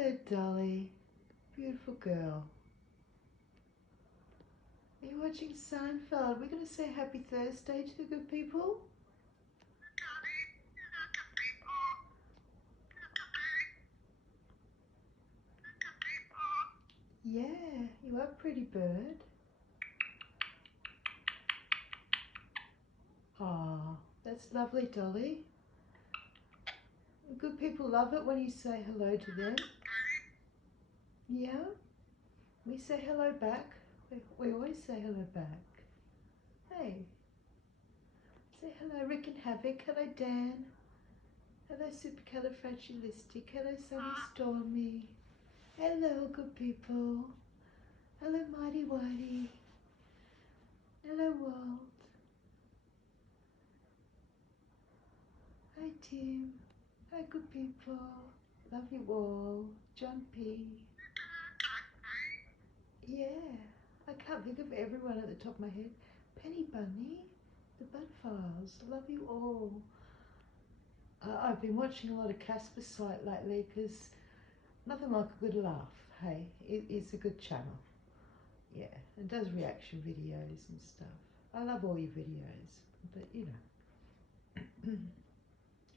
Hello, Dolly. Beautiful girl. Are you watching Seinfeld? We're going to say happy Thursday to the good people. Yeah, you are a pretty bird. Ah, that's lovely, Dolly. The good people love it when you say hello to them. Yeah, we say hello back. We always say hello back. Hey, say hello, Rick and Havoc. Hello, Dan. Hello, Supercalifragilistic. Hello, Sunny Stormy. Hello, good people. Hello, Mighty Whitey. Hello, Walt. Hi, Tim. Hi, good people. Love you all. John P. Yeah, I can't think of everyone at the top of my head. Penny Bunny, the Bud love you all. I've been watching a lot of Casper Sight lately because nothing like a good laugh. Hey, it's a good channel. Yeah, it does reaction videos and stuff. I love all your videos, but you know,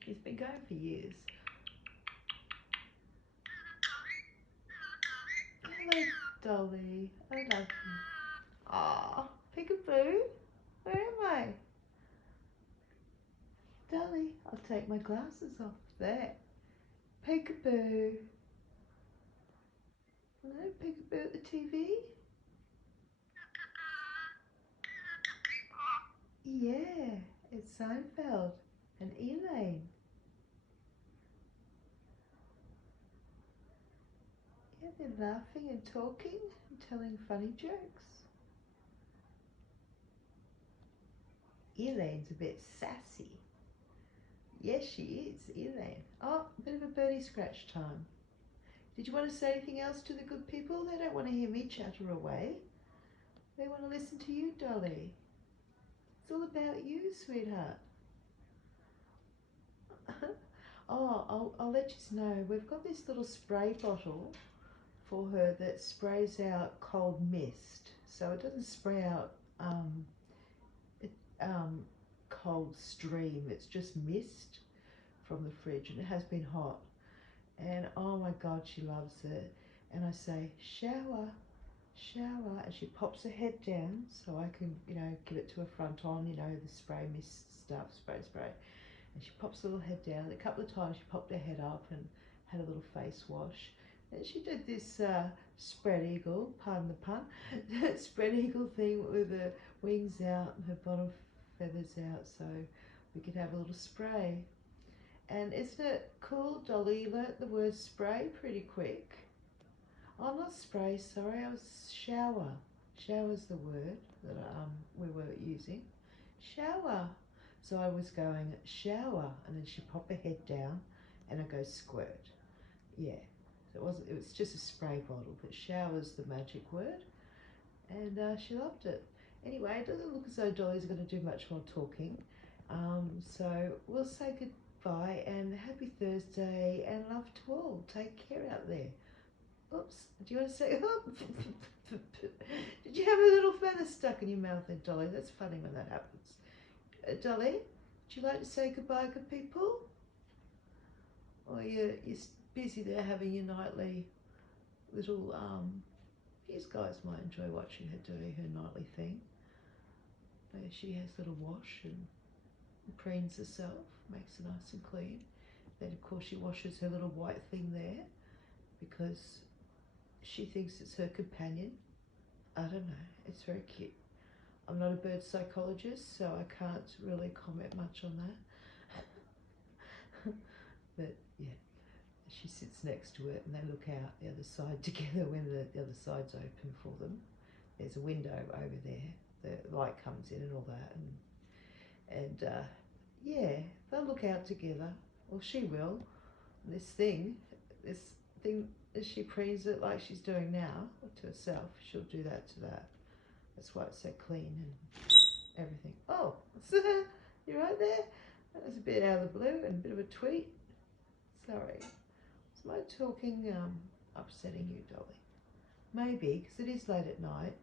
it's been going for years. Hello, Dolly. I love you. Aw, Peekaboo. Where am I? Dolly, I'll take my glasses off. There. Peekaboo. Hello, Peekaboo at the TV. Yeah, it's Seinfeld and Elaine. Yeah, they're laughing and talking and telling funny jokes. Elaine's a bit sassy. Yes, she is, Elaine. Oh, a bit of a birdie scratch time. Did you want to say anything else to the good people? They don't want to hear me chatter away. They want to listen to you, Dolly. It's all about you, sweetheart. I'll let you know. We've got this little spray bottle for her that sprays out cold mist. So it doesn't spray out it, cold stream. It's just mist from the fridge, and it has been hot. And oh my God, she loves it. And I say, shower, shower, and she pops her head down so I can, you know, give it to her front on, you know, the spray mist stuff, spray. And she pops her little head down. A couple of times she popped her head up and had a little face wash. And she did this spread eagle, pardon the pun, spread eagle thing with her wings out and her bottom feathers out so we could have a little spray. And isn't it cool, Dolly? You learnt the word spray pretty quick. Oh, not spray, sorry, I was shower. Shower's the word that we were using. Shower. So I was going shower, and then she pop her head down, and I go squirt. Yeah. So it was just a spray bottle, but shower's the magic word, and she loved it. Anyway, it doesn't look as though Dolly's going to do much more talking. So we'll say goodbye and happy Thursday and love to all. Take care out there. Oops, do you want to say, oh, did you have a little feather stuck in your mouth there, Dolly? That's funny when that happens. Dolly, would you like to say goodbye, good people? Or you're busy there having your nightly little, these guys might enjoy watching her doing her nightly thing. Where she has a little wash and preens herself, makes it nice and clean. Then of course she washes her little white thing there because she thinks it's her companion. I don't know, it's very cute. I'm not a bird psychologist, so I can't really comment much on that. But yeah, she sits next to it and they look out the other side together when the other side's open for them. There's a window over there, the light comes in and all that, and yeah, they'll look out together, or she will. This thing, as she preens it like she's doing now to herself, she'll do that to that. That's why it's so clean and everything. Oh, you right there? That was a bit out of the blue and a bit of a tweet. Sorry. Is my talking upsetting you, Dolly? Maybe, because it is late at night.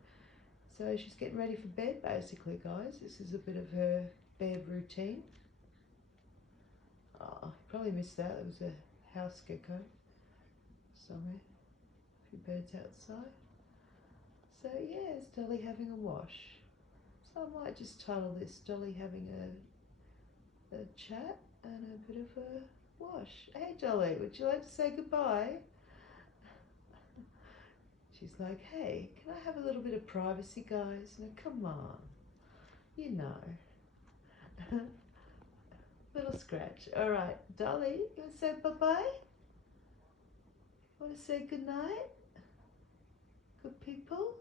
So she's getting ready for bed, basically, guys. This is a bit of her bed routine. Oh, you probably missed that. There was a house gecko somewhere. A few birds outside. So yeah, it's Dolly having a wash. So I might just title this Dolly having a chat and a bit of a wash. Hey Dolly, would you like to say goodbye? She's like, hey, can I have a little bit of privacy, guys? Now come on, you know. Little scratch. All right, Dolly, you want to say bye-bye? Want to say goodnight? Good people?